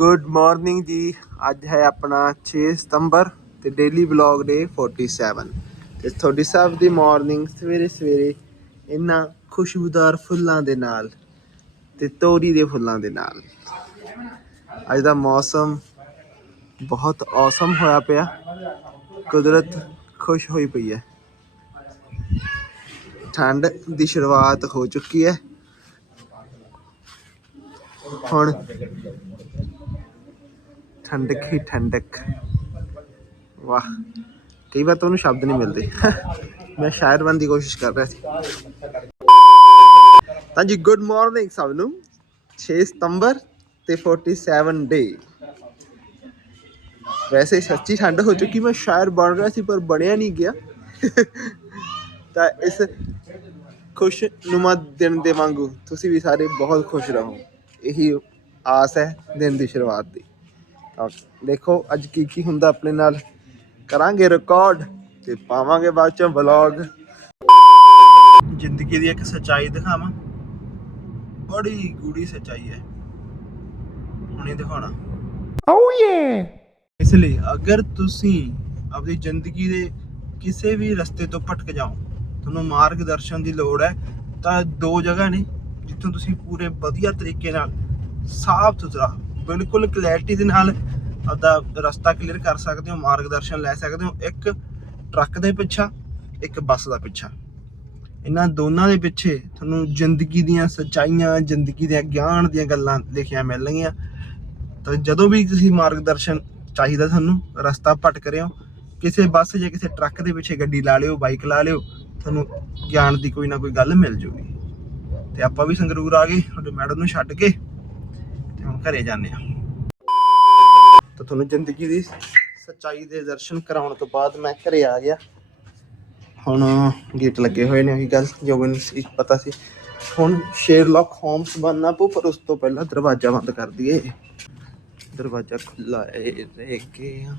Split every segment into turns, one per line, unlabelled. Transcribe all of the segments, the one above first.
Good morning ਜੀ। ਅੱਜ ਹੈ ਆਪਣਾ 6 ਸਤੰਬਰ ਤੇ ਡੇਲੀ ਵਲੌਗ ਡੇ 47 ਤੇ ਤੁਹਾਡੀ ਸਭ ਦੀ ਮਾਰਨਿੰਗ ਸਵੇਰੇ ਸਵੇਰੇ ਇਹਨਾਂ ਖੁਸ਼ਬੂਦਾਰ ਫੁੱਲਾਂ ਦੇ ਨਾਲ ਤੇ ਤੋਰੀ ਦੇ ਫੁੱਲਾਂ ਦੇ ਨਾਲ। ਅੱਜ ਦਾ ਮੌਸਮ ਬਹੁਤ ਔਸਮ ਹੋਇਆ ਪਿਆ। ਕੁਦਰਤ ਖੁਸ਼ ਹੋਈ ਪਈ ਹੈ। ਠੰਡ ਦੀ ਸ਼ੁਰੂਆਤ ਹੋ ਚੁੱਕੀ ਹੈ। ਹੁਣ ਠੰਡਕ ਹੀ ਠੰਡਕ। ਵਾਹ, ਕਈ ਵਾਰ ਤੁਹਾਨੂੰ ਸ਼ਬਦ ਨਹੀਂ ਮਿਲਦੇ। ਮੈਂ ਸ਼ਾਇਰ ਬਣਨ ਦੀ ਕੋਸ਼ਿਸ਼ ਕਰ ਰਿਹਾ ਸੀ। ਤਾਂ ਜੀ ਗੁੱਡ ਮਾਰਨਿੰਗ ਸਭ ਨੂੰ। 6 ਸਤੰਬਰ ਤੇ 47 ਡੇ ਵੈਸੇ ਸੱਚੀ ਠੰਡ ਹੋ ਚੁੱਕੀ, ਮੈਂ ਸ਼ਾਇਰ ਬਣ ਰਿਹਾ ਸੀ, ਪਰ ਬਣਿਆ ਨਹੀਂ ਗਿਆ। ਤਾਂ ਇਸ ਖੁਸ਼ ਨੁਮਾ ਦਿਨ ਦੇ ਵਾਂਗੂ ਤੁਸੀਂ ਵੀ ਸਾਰੇ ਬਹੁਤ ਖੁਸ਼ ਰਹੋ। ਇਹੀ ਆਸ ਹੈ ਦਿਨ ਦੀ ਸ਼ੁਰੂਆਤ ਦੀ। ਦੇਖੋ ਅੱਜ ਕੀ ਕੀ ਹੁੰਦਾ ਆਪਣੇ ਨਾਲ? ਕਰਾਂਗੇ ਰਿਕਾਰਡ ਤੇ ਪਾਵਾਂਗੇ ਬਾਅਦ ਚ ਵਲੌਗ ਜ਼ਿੰਦਗੀ ਦੀ ਇੱਕ ਸੱਚਾਈ ਦਿਖਾਵਾਂ। ਬੜੀ ਗੂੜੀ ਸੱਚਾਈ ਹੈ। ਹੁਣੇ ਦਿਖਾਉਣਾ। ਇਸ ਲਈ ਅਗਰ ਤੁਸੀਂ ਆਪਣੀ ਜ਼ਿੰਦਗੀ ਦੇ ਕਿਸੇ ਵੀ ਰਸਤੇ ਤੋਂ ਭਟਕ ਜਾਓ ਤੁਹਾਨੂੰ ਮਾਰਗਦਰਸ਼ਨ ਦੀ ਲੋੜ ਹੈ ਤਾਂ ਦੋ ਜਗ੍ਹਾ ਨੇ ਜਿੱਥੋਂ ਤੁਸੀਂ ਪੂਰੇ ਵਧੀਆ ਤਰੀਕੇ ਨਾਲ ਸਾਫ਼ ਸੁਥਰਾ ਬਿਲਕੁਲ ਕਲੈਰਿਟੀ ਦੇ ਨਾਲ ਆਪਦਾ ਰਸਤਾ ਕਲੀਅਰ ਕਰ ਸਕਦੇ ਹੋ, ਮਾਰਗਦਰਸ਼ਨ ਲੈ ਸਕਦੇ ਹੋ। ਇੱਕ ਟਰੱਕ ਦੇ ਪਿੱਛਾ, ਇੱਕ ਬੱਸ ਦਾ ਪਿੱਛਾ। ਇਹਨਾਂ ਦੋਨਾਂ ਦੇ ਪਿੱਛੇ ਤੁਹਾਨੂੰ ਜ਼ਿੰਦਗੀ ਦੀਆਂ ਸੱਚਾਈਆਂ, ਜ਼ਿੰਦਗੀ ਦੇ ਗਿਆਨ ਦੀਆਂ ਗੱਲਾਂ ਲਿਖੀਆਂ ਮਿਲਣਗੀਆਂ। ਤਾਂ ਜਦੋਂ ਵੀ ਤੁਸੀਂ ਮਾਰਗਦਰਸ਼ਨ ਚਾਹੀਦਾ ਤੁਹਾਨੂੰ, ਰਸਤਾ ਭਟਕ ਰਹੇ ਹੋ ਕਿਸੇ ਬੱਸ ਜਾਂ ਕਿਸੇ ਟਰੱਕ ਦੇ ਪਿੱਛੇ ਗੱਡੀ ਲਾ ਲਿਓ ਬਾਈਕ ਲਾ ਲਿਓ, ਤੁਹਾਨੂੰ ਗਿਆਨ ਦੀ ਕੋਈ ਨਾ ਕੋਈ ਗੱਲ ਮਿਲ ਜੂਗੀ। ਤੇ ਆਪਾਂ ਵੀ ਸੰਗਰੂਰ ਆ ਗਏ, ਤੁਹਾਡੇ ਮੈਡਮ ਨੂੰ ਛੱਡ ਕੇ। ਘਰੇ ਜਾਂਦੇ ਆ ਤਾਂ ਤੁਹਾਨੂੰ ਜ਼ਿੰਦਗੀ ਦੀ ਸੱਚਾਈ ਦੇ ਦਰਸ਼ਨ ਕਰਾਉਣ ਤੋਂ ਬਾਅਦ ਮੈਂ ਘਰੇ ਆ ਗਿਆ। ਹੁਣ ਗੇਟ ਲੱਗੇ ਹੋਏ ਨੇ ਉਹੀ ਗੱਲ, ਜੋ ਮੈਨੂੰ ਸੀ ਪਤਾ ਸੀ। ਹੁਣ ਸ਼ੇਰਲੌਕ ਹੋਮਸ ਬਣਨਾ ਪਊ, ਪਰ ਉਸ ਤੋਂ ਪਹਿਲਾਂ ਦਰਵਾਜ਼ਾ ਬੰਦ ਕਰ ਦਈਏ। ਦਰਵਾਜ਼ਾ ਖੁੱਲਾ ਹੈ ਰਹਿ ਗਿਆ।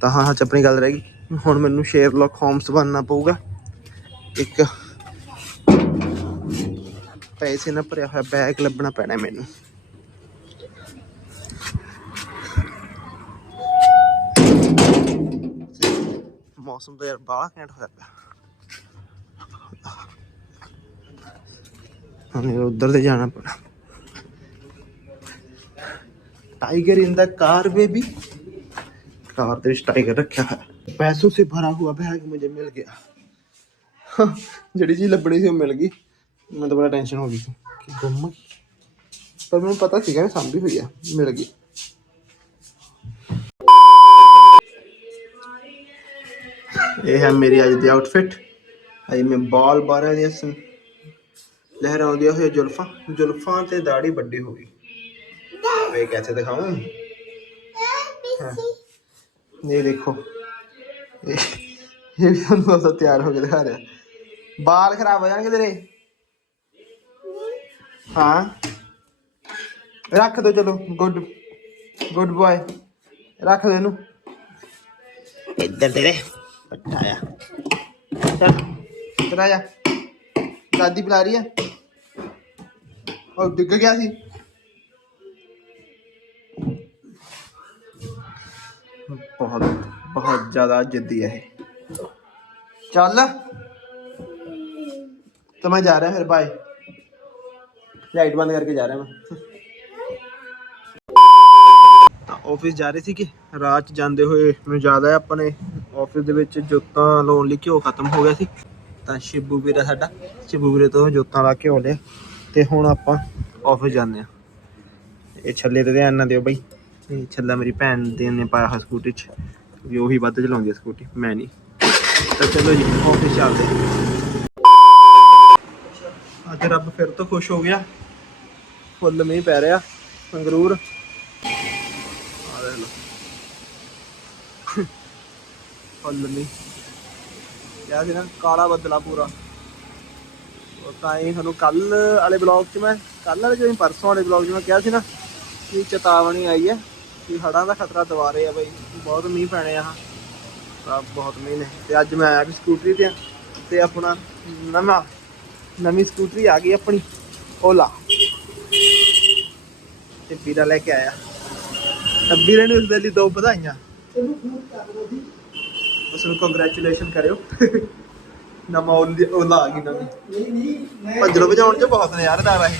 ਤਾਂ ਹਾਂ ਚ ਆਪਣੀ ਗੱਲ ਰਹਿ ਗਈ। ਹੁਣ ਮੈਨੂੰ ਸ਼ੇਰਲੌਕ ਹੋਮਸ ਬਣਨਾ ਪਊਗਾ। ਇੱਕ ਪੈਸੇ ਨਾਲ ਭਰਿਆ ਹੋਇਆ ਬੈਗ ਲੱਭਣਾ ਪੈਣਾ ਮੈਨੂੰ ਮੌਸਮ ਤਾਂ ਯਾਰ ਬਾਹਲਾ ਘੈਂਟ ਹੋਇਆ ਪਿਆ ਹਣੇ ਉਧਰ ਤੇ ਜਾਣਾ ਪੈਣਾ tiger in the car baby car ਦੇ ਵਿੱਚ ਟਾਈਗਰ ਰੱਖਿਆ ਹੈ ਪੈਸੋਂ ਸੇ ਭਰਾ ਹੁਆ ਬੈਗ ਮੁਝੇ ਮਿਲ ਗਿਆ ਹਾਂ, ਜਿਹੜੀ ਚੀਜ਼ ਲੱਭਣੀ ਸੀ ਉਹ ਮਿਲ ਗਈ ਮੈਨੂੰ ਤਾਂ ਬੜਾ ਟੈਨਸ਼ਨ ਹੋ ਗਈ ਸੀ। ਕਿ ਗੁੰਮ ਗਈ ਪਰ ਮੈਨੂੰ ਪਤਾ ਸੀਗਾ ਮੈਂ ਸਾਂਭੀ ਹੋਈ ਆ, ਮਿਲ ਗਈ। ਇਹ ਹੈ ਮੇਰੀ ਅੱਜ ਦੀ ਆਊਟਫਿਟ ਅੱਜ ਮੈਂ ਬਾਲ ਬਾਰਾਂ ਦੀਆਂ ਸੰ। ਲਹਿਰਾਉਂਦੀਆਂ ਹੋਈਆਂ ਜੁਲਫਾਂ। ਜੁਲਫਾਂ ਤੇ ਦਾੜੀ ਵੱਡੀ ਹੋ ਗਈ। ਵੇ ਕਿੱਥੇ ਦਿਖਾਵਾਂ? ਇਹ ਦੇਖੋ। ਇਹ ਇਹ ਵੀ ਤੁਹਾਨੂੰ ਤਿਆਰ ਹੋ ਕੇ ਦਿਖਾ ਰਿਹਾ। ਬਾਲ ਖਰਾਬ ਹੋ ਜਾਣਗੇ ਤੇਰੇ। ਹਾਂ। ਰੱਖ ਦੋ ਚਲੋ ਗੁੱਡ ਗੁੱਡ ਬॉय ਰੱਖ ਦੇ ਇਹਨੂੰ। ਇੱਧਰ ਦੇ ਦੇ ਪਟਾਇਆ ਚਲ ਚਲਾ ਜਾ। ਦਾਦੀ ਬੁਲਾ ਰਹੀ ਹੈ ਉਹ ਡਿੱਗ ਗਿਆ ਸੀ। ਬਹੁਤ ਬਹੁਤ ਜ਼ਿਆਦਾ ਜਿੱਦੀ ਹੈ ਚੱਲ। ਤਾਂ ਮੈਂ ਜਾ ਰਿਹਾ ਫਿਰ ਬਾਏ ਲਾਈਟ ਬੰਦ ਕਰਕੇ ਜਾ ਰਿਹਾ ਮੈਂ। ਤਾਂ ਆਫਿਸ ਜਾ ਰਹੇ ਸੀ ਕਿ ਰਾਤ ਜਾਂਦੇ ਹੋਏ ਮੈਨੂੰ ਯਾਦ ਆਇਆ ਆਪਣੇ ਆਫਿਸ ਦੇ ਵਿੱਚ ਜੋਤਾਂ ਲਾਉਣ ਲਈ ਘਿਓ ਖਤਮ ਹੋ ਗਿਆ ਸੀ। ਤਾਂ ਸ਼ਿਬੂ ਵੀਰਾ ਸਾਡਾ। ਸ਼ਿਬੂ ਵੀਰੇ ਤੋਂ ਜੋਤਾਂ ਲਾ ਕੇ ਲਿਆ ਤੇ ਹੁਣ ਆਪਾਂ ਆਫਿਸ ਜਾਂਦੇ ਆ। ਇਹ ਛੱਲੇ ਤੇ ਧਿਆਨ ਨਾ ਦਿਓ ਬਈ। ਤੇ ਛੱਲਾ ਮੇਰੀ ਭੈਣ ਦੇ ਨੇ ਪਾਇਆ ਹੋਇਆ ਸਕੂਟੀ 'ਚ। ਵੀ ਉਹੀ ਵੱਧ ਚਲਾਉਂਦੀ ਹੈ ਸਕੂਟੀ ਮੈਂ ਨਹੀਂ। ਤਾਂ ਚਲੋ ਜੀ ਆਫਿਸ ਚੱਲਦੇ ਅੱਜ ਰੱਬ ਫਿਰ ਤੋਂ ਖੁਸ਼ ਹੋ ਗਿਆ। ਫੁੱਲ ਮੀਂਹ ਪੈ ਰਿਹਾ, ਸੰਗਰੂਰ। ਆ ਦੇਖ ਲਓ। ਫੁੱਲ ਮੀਂਹ। ਕਿਆ ਸੀ ਨਾ, ਕਾਲਾ ਬੱਦਲਾ ਪੂਰਾ। ਉਹ ਤਾਂ ਹੀ ਤੁਹਾਨੂੰ ਕੱਲ ਵਾਲੇ ਬਲੌਗ 'ਚ ਮੈਂ, ਕੱਲ ਵਾਲੇ ਜਿਵੇਂ ਪਰਸੋਂ ਵਾਲੇ ਬਲੌਗ 'ਚ ਮੈਂ ਕਿਹਾ ਸੀ ਨਾ ਕਿ ਚੇਤਾਵਨੀ ਆਈ ਹੈ ਕਿ ਹੜ੍ਹਾਂ ਦਾ ਖਤਰਾ ਦੁਬਾਰੇ ਆ ਬਈ, ਬਹੁਤ ਮੀਂਹ ਪੈਣੇ ਆ। ਤਾਂ ਬਹੁਤ ਮੀਂਹ ਨੇ। ਤੇ ਅੱਜ ਮੈਂ ਆਇਆ ਵੀ ਸਕੂਟਰੀ ਤੇ ਆ, ਤੇ ਆਪਣਾ ਨਵਾਂ, ਨਵੀਂ ਸਕੂਟਰੀ ਆ ਗਈ ਆਪਣੀ, ਓਲਾ। ਤੇ ਵੀਰਾ ਲੈ ਕੇ ਆਇਆ। ਤਾਂ ਵੀਰੇ ਨੂੰ ਇਸ ਦੇ ਲਈ ਦੋ ਵਧਾਈਆਂ। ਉਸ ਨੂੰ ਕੰਗ੍ਰੈਚੁਲੇਸ਼ਨ ਕਰਿਓ। ਨਵਾਂ ਉਹ ਉਹ ਗਈ ਨਵੀਂ।
ਨਹੀਂ
ਵਜਾਉਣ ਚ ਬਹੁਤ ਨਜ਼ਾਰੇਦਾਰ ਆ ਇਹ।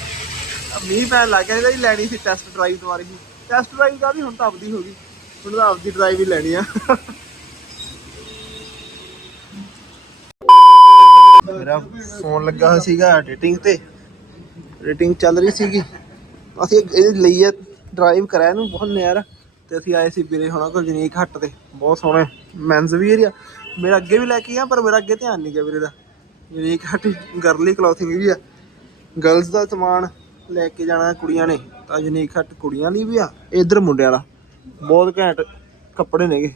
ਮੀਂਹ ਪੈਣ ਲੱਗ ਗਿਆ, ਇਹਦਾ ਹੀ ਲੈਣੀ ਸੀ ਟੈਸਟ ਡਰਾਈਵ ਦੁਬਾਰੇ ਹੀ। ਟੈਸਟ ਡਰਾਈਵ ਕਾਹਦੀ ਹੁਣ ਤਾਂ ਆਪਦੀ ਹੋ ਗਈ। ਹੁਣ ਤਾਂ ਆਪਦੀ ਡਰਾਈਵ ਹੀ ਲੈਣੀ ਆ। ਮੇਰਾ ਫੋਨ ਲੱਗਾ ਸੀਗਾ ਐਡੀਟਿੰਗ ਤੇ। ਐਡੀਟਿੰਗ ਚੱਲ ਰਹੀ ਸੀਗੀ। ਅਸੀਂ ਇਹ ਲਈ ਹੈ ਡਰਾਈਵ ਕਰਾਇਆ ਇਹਨੂੰ ਬਹੁਤ ਨਿਆਰਾ ਤੇ ਅਸੀਂ ਆਏ ਸੀ ਵੀਰੇ ਹੋਣਾ ਕੋਲ ਜਨੀਕ ਹੱਟ ਤੇ, ਬਹੁਤ ਸੋਹਣੇ ਮੈਨਸ ਵੀ ਏਰੀਆ ਮੇਰਾ ਅੱਗੇ ਵੀ ਲੈ ਕੇ ਆ ਪਰ ਮੇਰਾ ਅੱਗੇ ਧਿਆਨ ਨਹੀਂ ਗਿਆ ਵੀਰੇ ਦਾ। ਜਨੀਕ ਹੱਟ ਗਰਲੀ ਕਲੋਥਿੰਗ ਵੀ ਆ। ਗਰਲਸ ਦਾ ਸਮਾਨ ਲੈ ਕੇ ਜਾਣਾ ਕੁੜੀਆਂ ਨੇ, ਤਾਂ ਜਨੀਕ ਹੱਟ ਕੁੜੀਆਂ ਲਈ ਵੀ ਆ, ਇਧਰ ਮੁੰਡਿਆਂ ਵਾਲਾ ਬਹੁਤ ਘੈਂਟ ਕੱਪੜੇ ਨੇਗੇ।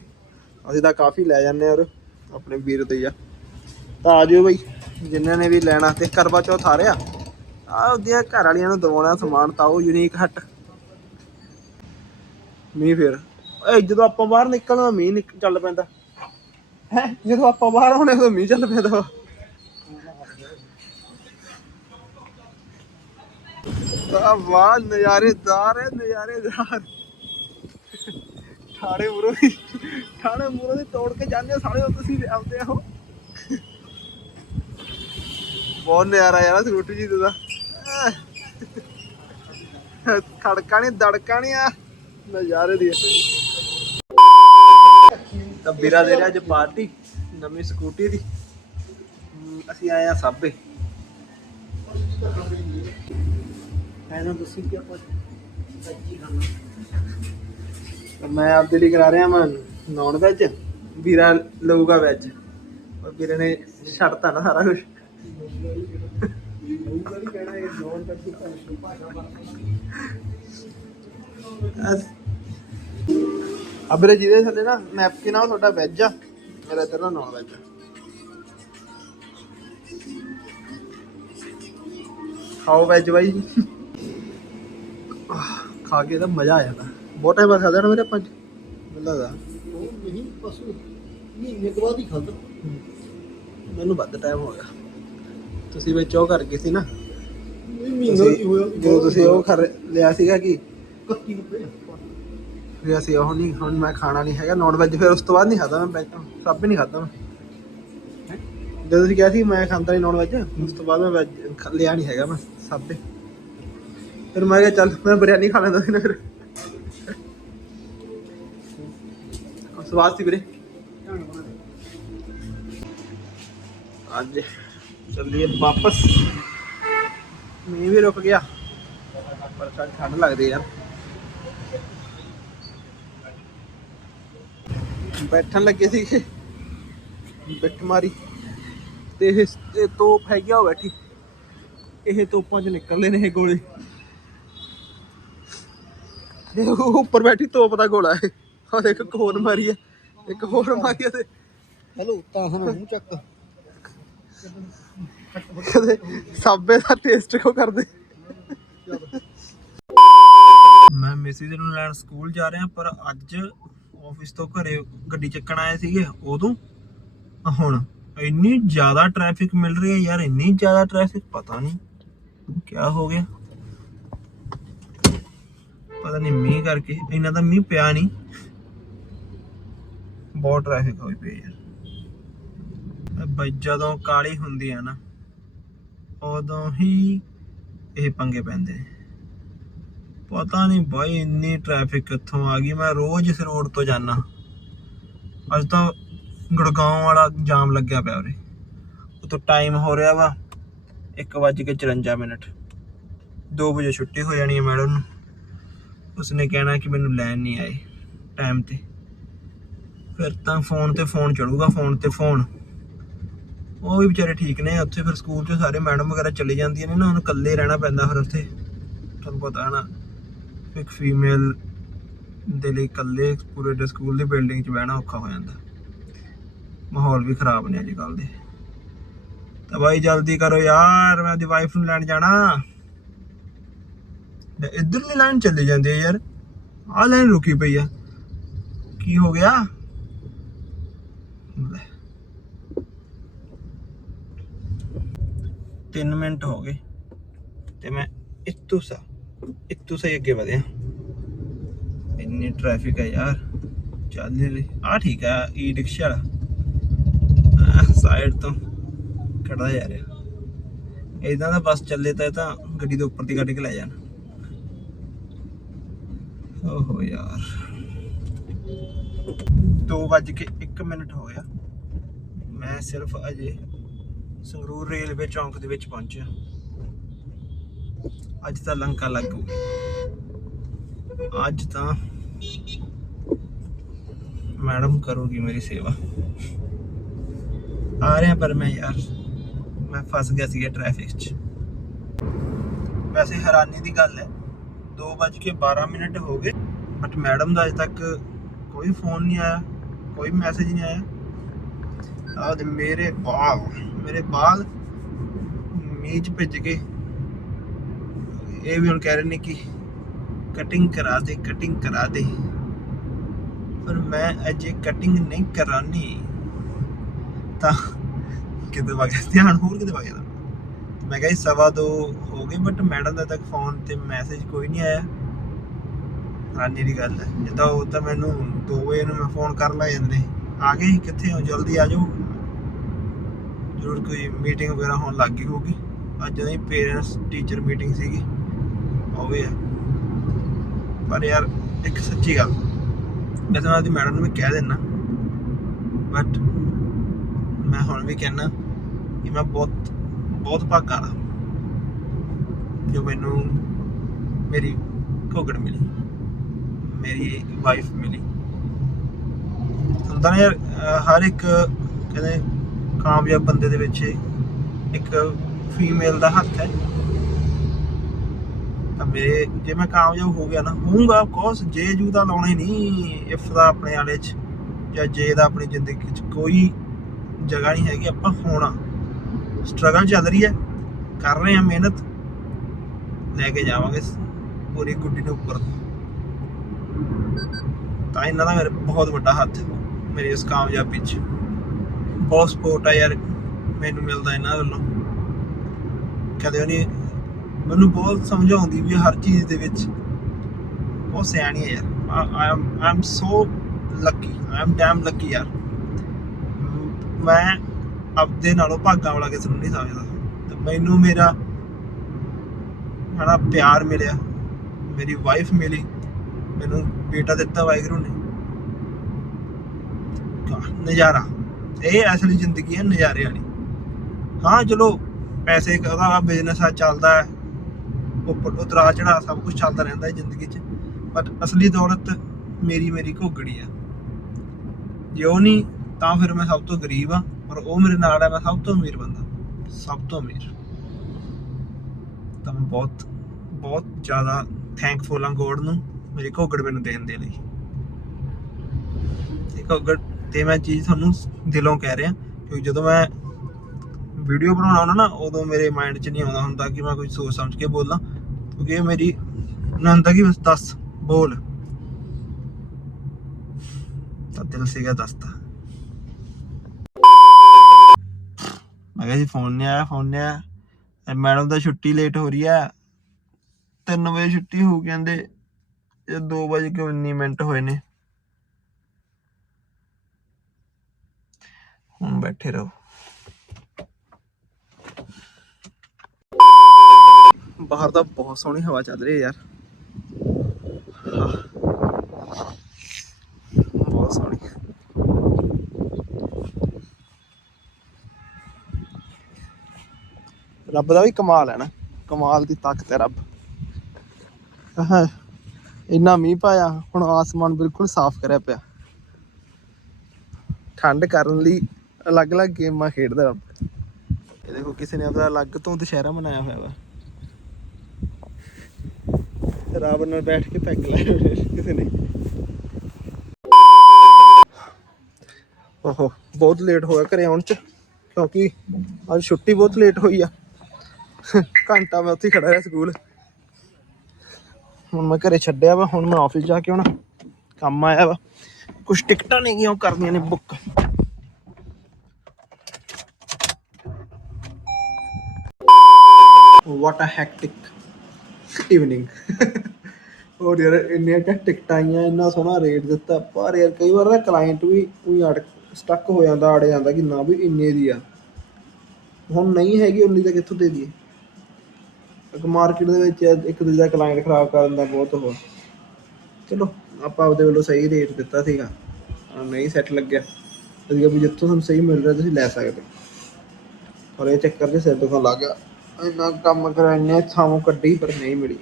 ਅਸੀਂ ਤਾਂ ਕਾਫੀ ਲੈ ਜਾਂਦੇ ਆ ਔਰ ਆਪਣੇ ਵੀਰ ਤੇ ਆ। ਤਾਂ ਆ ਜਿਓ ਬਈ, ਜਿਨ੍ਹਾਂ ਨੇ ਵੀ ਲੈਣਾ ਤੇ ਕਰਵਾ ਚੌਥ ਆ ਰਿਹਾ। ਆ ਉਹਦੀਆਂ ਘਰ ਵਾਲੀਆਂ ਨੂੰ ਦਵਾਉਣਾ ਸਮਾਨ ਤਾਂ ਉਹ ਯੂਨੀਕ ਹੱਟ। ਮੀਂਹ ਫਿਰ। ਓਏ, ਜਦੋਂ ਆਪਾਂ ਬਾਹਰ ਨਿਕਲਣਾ, ਮੀਂਹ ਨਿਕ ਚੱਲ ਪੈਂਦਾ। ਹੈ? ਜਦੋਂ ਆਪਾਂ ਬਾਹਰ ਆਉਣੇ, ਉਦੋਂ ਮੀਂਹ ਚੱਲ ਪੈਂਦਾ। ਵਾ ਆ ਵਾਹ ਨਜ਼ਾਰੇਦਾਰ ਹੈ ਨਜ਼ਾਰੇਦਾਰ ਠਾੜੇ ਮੂਰੋ ਦੀ ਠਾੜੇ ਮੂਰੋ ਦੀ ਤੋੜ ਕੇ ਜਾਂਦੇ ਸਾਰੇ ਉਹ ਤੁਸੀਂ ਆਉਂਦੇ ਹੋ। ਬਹੁਤ ਨਜ਼ਾਰਾ ਯਾਰ ਸਕੂਟਰੀ ਜੀ ਦਾ। ਖੜਕਾ ਨਹੀਂ ਦੜਕਾ ਨਹੀਂ ਆ। ਨਜ਼ਾਰੇ ਦੀ। ਤਾਂ ਵੀਰਾ ਦੇ ਰਿਹਾ ਅੱਜ ਪਾਰਟੀ, ਨਵੀਂ ਸਕੂਟੀ ਦੀ। ਅਸੀਂ ਆਏ ਆ ਸਾਬੇ।
ਐਨਾ ਤੁਸੀਂ ਕੀ ਆਪਾਂ ਸੱਚੀ ਖਾਣਾ?
ਮੈਂ ਆਪਦੇ ਲਈ ਕਰਾ ਰਿਹਾ ਮੈਂ ਨੌਨ ਵੈਜ ਵੀਰਾ ਲਊਗਾ ਵੈਜ। ਔਰ ਵੀਰੇ ਨੇ ਛੱਡਤਾ ਨਾ ਸਾਰਾ ਕੁਝ ਅਬਰੇ ਜਿਹਦੇ ਥੱਲੇ ਨਾ ਨੈਪਕਿਨ ਆ ਉਹ ਤੁਹਾਡਾ ਵੈਜ ਆ। ਮੇਰਾ ਇੱਧਰ ਦਾ ਨੌਨ ਵੈਜ ਖਾਓ ਵੈਜ ਬਾਈ। ਖਾ ਕੇ ਤਾਂ ਮਜ਼ਾ ਆ ਜਾਂਦਾ। ਬਹੁਤ ਟਾਈਮ ਬਾਅਦ ਖਾਦਾ ਨਾ ਮੇਰੇ ਪੰਜ ਮੈਨੂੰ
ਉਹ ਨਹੀਂ ਪਸ਼ੂ ਮਹੀਨੇ ਤੋਂ ਬਾਅਦ ਹੀ। ਖਾਂਦਾ
ਮੈਨੂੰ ਵੱਧ ਟਾਈਮ ਹੋ ਗਿਆ। ਤੁਸੀਂ ਵਿੱਚ ਉਹ ਕਰ ਗਏ ਸੀ ਨਾ?
ਮਹੀਨਾ
ਤੁਸੀਂ
ਹੀ ਹੋਇਆ।
ਜਦੋਂ ਤੁਸੀਂ ਉਹ ਕਰ ਲਿਆ ਸੀਗਾ ਕਿ?
31 ਰੁਪਏ।
ਫਿਰ ਅਸੀਂ ਉਹ ਨਹੀਂ ਹੁਣ ਮੈਂ ਖਾਣਾ ਨਹੀਂ ਹੈਗਾ ਨੌਨ ਵੈਜ ਫਿਰ ਉਸ ਤੋਂ ਬਾਅਦ ਨਹੀਂ ਖਾਦਾ ਮੈਂ ਵੈਜ ਸਭ ਵੀ ਨਹੀਂ ਖਾਦਾ ਮੈਂ। ਜਦੋਂ ਤੁਸੀਂ ਕਿਹਾ ਸੀ ਮੈਂ ਖਾਂਦਾ ਨਹੀਂ ਨੌਨ ਵੈਜ ਉਸ ਤੋਂ ਬਾਅਦ ਮੈਂ ਵੈਜ ਲਿਆ ਨਹੀਂ ਹੈਗਾ ਮੈਂ ਸਭ ਵੀ। ਫਿਰ ਮੈਂ ਕਿਹਾ ਚੱਲ ਮੈਂ ਬਿਰਿਆਨੀ ਖਾ ਲੈਂਦਾ ਸੀ ਨਾ ਫਿਰ। ਸਵਾਦ ਸੀ ਵੀਰੇ। ਅੱਜ ਚੱਲੀਏ ਵਾਪਸ। ਮੀਂਹ ਵੀ ਰੁਕ ਗਿਆ। ਪਰ ਕੱਲ ਠੰਡ ਲੱਗਦੀ ਯਾਰ। ਬੈਠਣ ਲੱਗੇ ਸੀਗੇ। ਬਿੱਟ ਮਾਰੀ। ਤੇ ਇਹ ਇਹ ਤੋਪ ਹੈਗੀ ਆ ਉਹ ਬੈਠੀ। ਇਹ ਤੋਪਾਂ ਚ ਨਿਕਲਦੇ ਨੇ ਇਹ ਗੋਲੇ। ਇਹ ਉਹ ਉੱਪਰ ਬੈਠੀ ਤੋਪ ਦਾ ਗੋਲਾ ਹੈ ਆ ਦੇਖ, ਇੱਕ ਹੋਰ ਮਾਰੀ ਹੈ ਇੱਕ ਹੋਰ ਮਾਰੀ ਹੈ ਤੇ
ਹੈਲੋ ਤਾਂ ਹਨਾ ਮੂੰਹ ਚੱਕ।
ਕਦੇ ਸਾਬੇ ਦਾ ਟੇਸਟ ਕੋ ਕਰਦੇ? ਮੈਂ ਮਿਸਿਸ ਨੂੰ ਲੈਣ ਸਕੂਲ ਜਾ ਰਿਹਾ, ਪਰ ਅੱਜ ਆਫਿਸ ਤੋਂ ਘਰੇ ਗੱਡੀ ਚੱਕਣ ਆਏ ਸੀਗੇ, ਉਦੋਂ? ਆਹ ਹੁਣ ਇੰਨੀ ਜ਼ਿਆਦਾ ਟ੍ਰੈਫਿਕ ਮਿਲ ਰਹੀ ਹੈ ਯਾਰ, ਇੰਨੀ ਜ਼ਿਆਦਾ ਟ੍ਰੈਫਿਕ ਪਤਾ ਨਹੀਂ ਕੀ ਹੋ ਗਿਆ। ਪਤਾ ਨਹੀਂ, ਮੀਂਹ ਕਰਕੇ, ਇੰਨਾ ਤਾਂ ਮੀਂਹ ਪਿਆ ਨਹੀਂ। ਬਹੁਤ ਟ੍ਰੈਫਿਕ ਹੋਈ ਪਈ ਯਾਰ ਇਹ ਬਈ ਜਦੋਂ ਕਾਲੀ ਹੁੰਦੀ ਆ ਨਾ, ਉਦੋਂ ਹੀ ਇਹ ਪੰਗੇ ਪੈਂਦੇ ਨੇ। ਪਤਾ ਨਹੀਂ ਬਾਈ ਇੰਨੀ ਟ੍ਰੈਫਿਕ ਕਿੱਥੋਂ ਆ ਗਈ, ਮੈਂ ਰੋਜ਼ ਇਸ ਰੋਡ ਤੋਂ ਜਾਣਾ ਅੱਜ ਤਾਂ ਗੁੜਗਾਉਂ ਵਾਲਾ ਜਾਮ ਲੱਗਿਆ ਪਿਆ ਉਰੇ। ਉਤੋਂ ਟਾਈਮ ਹੋ ਰਿਹਾ ਵਾ 1:54 ਮਿੰਟ। 2 ਵਜੇ ਛੁੱਟੀ ਹੋ ਜਾਣੀ ਹੈ ਮੈਡਮ ਨੂੰ। ਉਸਨੇ ਕਹਿਣਾ ਕਿ ਮੈਨੂੰ ਲੈਣ ਨਹੀਂ ਆਏ ਟਾਈਮ ਤੇ। ਫਿਰ ਤਾਂ ਫੋਨ ਤੇ ਫੋਨ ਚੜੂਗਾ ਫੋਨ ਤੇ ਫੋਨ ਉਹ ਵੀ ਵਿਚਾਰੇ ਠੀਕ ਨੇ, ਉੱਥੇ ਫਿਰ ਸਕੂਲ 'ਚ ਸਾਰੇ ਮੈਡਮ ਵਗੈਰਾ ਚਲੇ ਜਾਂਦੀਆਂ ਨੇ ਨਾ, ਉਹਨੂੰ ਇਕੱਲੇ ਰਹਿਣਾ ਪੈਂਦਾ ਫਿਰ ਉੱਥੇ। ਤੁਹਾਨੂੰ ਪਤਾ ਹੈ ਨਾ, ਇੱਕ ਫੀਮੇਲ ਦੇ ਲਈ ਇਕੱਲੇ ਪੂਰੇ ਦੇ ਸਕੂਲ ਦੀ ਬਿਲਡਿੰਗ 'ਚ ਬਹਿਣਾ ਔਖਾ ਹੋ ਜਾਂਦਾ। ਮਾਹੌਲ ਵੀ ਖਰਾਬ ਨੇ ਅੱਜ ਕੱਲ ਦੇ। ਤਾਂ ਬਾਈ ਜਲਦੀ ਕਰੋ ਯਾਰ, ਮੈਂ ਆਪਣੀ ਵਾਈਫ ਨੂੰ ਲੈਣ ਜਾਣਾ। ਲੈ ਇੱਧਰਲੀ ਲਾਈਨ ਚੱਲੀ ਜਾਂਦੀ ਹੈ ਯਾਰ। ਆ ਲਾਈਨ ਰੁਕੀ ਪਈ ਆ। ਕੀ ਹੋ ਗਿਆ? ਲੈ। 3 ਮਿੰਟ ਹੋ ਗਏ। ਤੇ ਮੈਂ ਇੱਥੋਂ ਸਾ, ਇੱਥੋਂ ਸਹੀ ਅੱਗੇ ਵਧਿਆ। ਇੰਨੀ ਟ੍ਰੈਫਿਕ ਹੈ ਯਾਰ, ਚੱਲ ਰਹੀ ਆ ਠੀਕ ਆ ਈ ਰਿਕਸ਼ਾ ਵਾਲਾ ਸਾਈਡ ਤੋਂ ਖੜਾ ਜਾ ਰਿਹਾ। ਇਦਾਂ ਦਾ ਬੱਸ ਚੱਲੇ ਤਾਂ ਇਹ ਤਾਂ ਗੱਡੀ ਦੇ ਉੱਪਰ ਦੀ ਕੱਢ ਕੇ ਲੈ ਜਾਣ। ਓਹੋ ਯਾਰ। 2 ਵੱਜ ਕੇ 1 ਮਿੰਟ ਹੋ ਗਿਆ। ਮੈਂ ਸਿਰਫ ਅਜੇ ਸੰਗਰੂਰ ਰੇਲਵੇ ਚੌਂਕ ਦੇ ਵਿੱਚ ਪਹੁੰਚਿਆ। ਅੱਜ ਤਾਂ ਲੰਕਾ ਲੱਗੂ ਅੱਜ ਤਾਂ ਮੈਡਮ ਕਰੂਗੀ ਮੇਰੀ ਸੇਵਾ। ਆ ਰਿਹਾ ਪਰ ਮੈਂ ਯਾਰ, ਮੈਂ ਫਸ ਗਿਆ ਸੀਗਾ ਟ੍ਰੈਫਿਕ 'ਚ। ਵੈਸੇ ਹੈਰਾਨੀ ਦੀ ਗੱਲ ਹੈ 2:12 ਮਿੰਟ ਹੋ ਗਏ ਬਟ ਮੈਡਮ ਦਾ ਅਜੇ ਤੱਕ ਕੋਈ ਫੋਨ ਨਹੀਂ ਆਇਆ, ਕੋਈ ਮੈਸੇਜ ਨਹੀਂ ਆਇਆ। ਆਹ ਮੇਰੇ ਬਾਲ ਮੇਰੇ ਬਾਲ ਮੀਂਹ 'ਚ ਭਿੱਜ ਗਏ। ਇਹ ਵੀ ਹੁਣ ਕਹਿ ਰਹੇ ਨੇ ਕਿ ਕਟਿੰਗ ਕਰਾ ਦੇ ਕਟਿੰਗ ਕਰਾ ਦੇ। ਪਰ ਮੈਂ ਅਜੇ ਕਟਿੰਗ ਨਹੀਂ ਕਰਾਨੀ ਤਾਂ ਕਿਤੇ ਵਗ ਧਿਆਨ ਹੋਰ ਕਿਤੇ ਵਗ ਮੈਂ ਕਿਹਾ ਸਵਾ ਦੋ ਹੋ ਗਏ ਬਟ ਮੈਡਮ ਦਾ ਤੱਕ ਫੋਨ ਤੇ ਮੈਸੇਜ ਕੋਈ ਨਹੀਂ ਆਇਆ। ਰਾਨੀ ਦੀ ਗੱਲ ਹੈ। ਜਿੱਦਾਂ ਉਹ ਤਾਂ ਮੈਨੂੰ 2 ਵਜੇ ਨੂੰ ਮੈਂ ਫੋਨ ਕਰ ਲਾ ਜਾਂਦੇ ਆ ਗਏ, ਕਿੱਥੇ ਹੋ? ਜਲਦੀ ਆ ਜਾਓ। ਜ਼ਰੂਰ ਕੋਈ ਮੀਟਿੰਗ ਵਗੈਰਾ ਹੋਣ ਲੱਗ ਗਈ ਹੋਊਗੀ। ਅੱਜ ਦੀ ਪੇਰੈਂਟਸ ਟੀਚਰ ਮੀਟਿੰਗ ਸੀਗੀ। ਉਹ ਵੀ ਹੈ। ਪਰ ਯਾਰ, ਇੱਕ ਸੱਚੀ ਗੱਲ। ਮੈਂ ਤਾਂ ਆਪਣੀ ਮੈਡਮ ਨੂੰ ਵੀ ਕਹਿ ਦੇਣਾ ਬਟ ਮੈਂ ਹੁਣ ਵੀ ਕਹਿਣਾ ਕਿ ਮੈਂ ਬਹੁਤ ਬਹੁਤ ਭਾਗਾਂ ਦਾ ਜੋ ਮੈਨੂੰ ਮੇਰੀ ਘੋਗੜ ਮਿਲੀ। ਮੇਰੀ ਵਾਈਫ ਮਿਲੀ। ਹੁੰਦਾ ਨਾ ਯਾਰ ਹਰ ਇੱਕ ਕਹਿੰਦੇ ਕਾਮਯਾਬ ਬੰਦੇ ਦੇ ਵਿੱਚ ਇੱਕ ਫੀਮੇਲ ਦਾ ਹੱਥ ਹੈ। ਤਾਂ ਮੇਰੇ ਜੇ ਮੈਂ ਕਾਮਯਾਬ ਹੋ ਗਿਆ ਨਾ, ਹੋਊਗਾ ਕੋਸ ਜੇ ਜੂ ਦਾ ਲਾਉਣਾ ਨਹੀਂ ਇਫ ਦਾ ਆਪਣੇ ਵਾਲੇ ਚ ਜਾਂ ਜੇ ਦਾ ਆਪਣੀ ਜ਼ਿੰਦਗੀ ਚ ਕੋਈ ਜਗ੍ਹਾ ਨਹੀਂ ਹੈਗੀ, ਆਪਾਂ ਹੋਣਾ। ਸਟਰਗਲ ਚੱਲ ਰਹੀ ਹੈ, ਕਰ ਰਹੇ ਹਾਂ ਮਿਹਨਤ, ਲੈ ਕੇ ਜਾਵਾਂਗੇ ਪੂਰੀ ਗੁੱਡੀ ਨੂੰ ਉੱਪਰ। ਤਾਂ ਇਹਨਾਂ ਦਾ ਮੇਰੇ ਬਹੁਤ ਵੱਡਾ ਹੱਥ ਹੈ, ਮੇਰੀ ਇਸ ਕਾਮਯਾਬੀ 'ਚ। ਬਹੁਤ ਸਪੋਰਟ ਆ ਯਾਰ, ਮੈਨੂੰ ਮਿਲਦਾ ਇਹਨਾਂ ਵੱਲੋਂ। ਕਦੇ ਉਹਨੇ ਮੈਨੂੰ ਬਹੁਤ ਸਮਝਾਉਂਦੀ ਵੀ ਹਰ ਚੀਜ਼ ਦੇ ਵਿੱਚ ਬਹੁਤ ਸਿਆਣੀ ਹੈ ਯਾਰ। I am I am so lucky I am damn lucky ਯਾਰ। ਮੈਂ ਆਪਦੇ ਨਾਲੋਂ ਭਾਗਾਂ ਵਾਲਾ ਕਿਸੇ ਨੂੰ ਨਹੀਂ ਸਮਝਦਾ। ਤੇ ਮੈਨੂੰ ਮੇਰਾ ਹਨਾ ਪਿਆਰ ਮਿਲਿਆ, ਮੇਰੀ ਵਾਈਫ ਮਿਲੀ, ਮੈਨੂੰ ਬੇਟਾ ਦਿੱਤਾ ਵਾਹਿਗੁਰੂ ਨੇ। ਨਜ਼ਾਰਾ। ਇਹ ਅਸਲੀ ਜ਼ਿੰਦਗੀ ਹੈ, ਨਜ਼ਾਰੇ ਵਾਲੀ। ਹਾਂ, ਚਲੋ, ਪੈਸੇ ਉਹਦਾ ਬਿਜ਼ਨਸ ਆ, ਚੱਲਦਾ ਹੈ। ਉੱਪਰ ਉਤਰਾ ਚੜਾ ਸਭ ਕੁਝ ਚੱਲਦਾ ਰਹਿੰਦਾ ਹੈ ਜ਼ਿੰਦਗੀ 'ਚ। ਬਟ ਅਸਲੀ ਦੌਲਤ ਮੇਰੀ ਮੇਰੀ ਘੋਗੜੀ ਆ। ਜੇ ਉਹ ਨਹੀਂ, ਤਾਂ ਫਿਰ ਮੈਂ ਸਭ ਤੋਂ ਗਰੀਬ ਆ ਪਰ ਉਹ ਮੇਰੇ ਨਾਲ ਹੈ, ਮੈਂ ਸਭ ਤੋਂ ਅਮੀਰ ਬੰਦਾ। ਸਭ ਤੋਂ ਅਮੀਰ। ਤਾਂ ਮੈਂ ਬਹੁਤ ਬਹੁਤ ਜ਼ਿਆਦਾ ਥੈਂਕਫੁਲ ਹਾਂ ਗੋਡ ਨੂੰ, ਮੇਰੀ ਘੋਗੜ ਮੈਨੂੰ ਦੇਣ ਦੇ ਲਈ। ਇਹ ਘੋਗੜ ਤੇ ਮੈਂ ਚੀਜ਼ ਤੁਹਾਨੂੰ ਦਿਲੋਂ ਕਹਿ ਰਿਹਾ, ਕਿਉਂਕਿ ਜਦੋਂ ਮੈਂ ਵੀਡੀਓ ਬਣਾਉਣਾ ਹੁੰਦਾ ਨਾ, ਉਦੋਂ ਮੇਰੇ ਮਾਈਂਡ 'ਚ ਨਹੀਂ ਆਉਂਦਾ ਹੁੰਦਾ ਕਿ ਮੈਂ ਕੁਝ ਸੋਚ ਸਮਝ ਕੇ ਬੋਲਾਂ, ਕਿਉਂਕਿ ਇਹ ਮੇਰੀ ਨਾ ਹੁੰਦਾ ਕਿ ਬਸ ਦੱਸ, ਬੋਲ। ਤਾਂ ਦਿਲ ਸੀਗਾ ਦੱਸਦਾ ਮੈਂ ਕਿਹਾ ਜੀ ਫੋਨ ਨਹੀਂ ਆਇਆ ਫੋਨ ਨਹੀਂ ਆਇਆ। ਮੈਡਮ ਦਾ ਛੁੱਟੀ ਲੇਟ ਹੋ ਰਹੀ ਆ 3 ਵਜੇ ਛੁੱਟੀ ਹੋ ਕਹਿੰਦੇ, ਇਹ 2 ਵਜੇ ਕਿਉਂ 19 ਮਿੰਟ ਹੋਏ ਨੇ? ਹੁਣ ਬੈਠੇ ਰਹੋ। ਬਾਹਰ ਤਾਂ ਬਹੁਤ ਸੋਹਣੀ ਹਵਾ ਚੱਲ ਰਹੀ ਹੈ ਯਾਰ। ਬਹੁਤ ਸੋਹਣੀ। ਰੱਬ ਦਾ ਵੀ ਕਮਾਲ ਹੈ ਨਾ। ਕਮਾਲ ਦੀ ਤਾਕਤ ਹੈ ਰੱਬ। ਇੰਨਾ ਮੀਂਹ ਪਾਇਆ, ਹੁਣ ਆਸਮਾਨ ਬਿਲਕੁਲ ਸਾਫ਼ ਕਰਿਆ ਪਿਆ। ਠੰਡ ਕਰਨ ਲਈ ਅਲੱਗ-ਅਲੱਗ ਗੇਮਾਂ ਖੇਡਦਾ ਰੱਬ। ਇਹ ਦੇਖੋ, ਕਿਸੇ ਨੇ ਆਪਣਾ ਅਲੱਗ ਤੋਂ ਦੁਸ਼ਹਿਰਾ ਮਨਾਇਆ ਹੋਇਆ ਵਾ। ਰਾਵਣ ਨਾਲ ਬੈਠ ਕੇ ਪੈਗ ਲਾਏ ਕਿਸੇ ਨੇ। ਓਹੋ, ਬਹੁਤ ਲੇਟ ਹੋਇਆ ਘਰੇ ਆਉਣ ਚ, ਕਿਉਂਕਿ ਅੱਜ ਛੁੱਟੀ ਬਹੁਤ ਲੇਟ ਹੋਈ ਆ। ਘੰਟਾ ਮੈਂ ਉੱਥੇ ਖੜਾ ਰਿਹਾ ਸਕੂਲ। ਹੁਣ ਮੈਂ ਘਰੇ ਛੱਡਿਆ ਵਾ, ਹੁਣ ਮੈਂ ਆਫਿਸ ਜਾ ਕੇ ਆਉਣਾ। ਕੰਮ ਆਇਆ ਵਾ। ਕੁਝ ਟਿਕਟਾਂ ਨਹੀਂ ਗਈਆਂ, ਉਹ ਕਰਨੀਆਂ ਨੇ book what a hectic evening ਹੋਰ ਯਾਰ ਇੰਨੀਆਂ ਕਿ ਟਿਕਟਾਂ ਇੰਨਾ ਸੋਹਣਾ ਰੇਟ ਦਿੱਤਾ। ਪਰ ਯਾਰ ਕਈ ਵਾਰ ਨਾ ਕਲਾਇੰਟ ਵੀ ਕੋਈ ਅੜ ਸਟਕ ਹੋ ਜਾਂਦਾ, ਅੜ ਜਾਂਦਾ ਕਿ ਨਾ ਵੀ ਇੰਨੇ ਦੀ ਆ। ਹੁਣ ਨਹੀਂ ਹੈਗੀ ਉਨੀ ਤਾਂ ਕਿੱਥੋਂ ਦੇ ਦਈਏ। ਇੱਕ ਮਾਰਕੀਟ ਦੇ ਵਿੱਚ ਇੱਕ ਦੂਜੇ ਦਾ ਕਲਾਇੰਟ ਖਰਾਬ ਕਰਨ ਦਾ ਬਹੁਤ ਹੋ ਚਲੋ, ਆਪਾਂ ਆਪਦੇ ਵੱਲੋਂ ਸਹੀ ਰੇਟ ਦਿੱਤਾ ਸੀਗਾ। ਨਹੀਂ ਸੈੱਟ ਲੱਗਿਆ। ਅਸੀਂ ਵੀ ਜਿੱਥੋਂ ਤੁਹਾਨੂੰ ਸਹੀ ਮਿਲ ਰਿਹਾ, ਤੁਸੀਂ ਲੈ ਸਕਦੇ। ਪਰ ਇਹ ਚੱਕਰ 'ਚ ਸਿਰ ਦੁਖਣ ਲੱਗ ਗਿਆ। ਇੰਨਾ ਕੰਮ ਕਰਾਇਆ ਇੰਨੇ ਥਾਮੋਂ ਕੱਢੀ ਪਰ ਨਹੀਂ ਮਿਲੀ।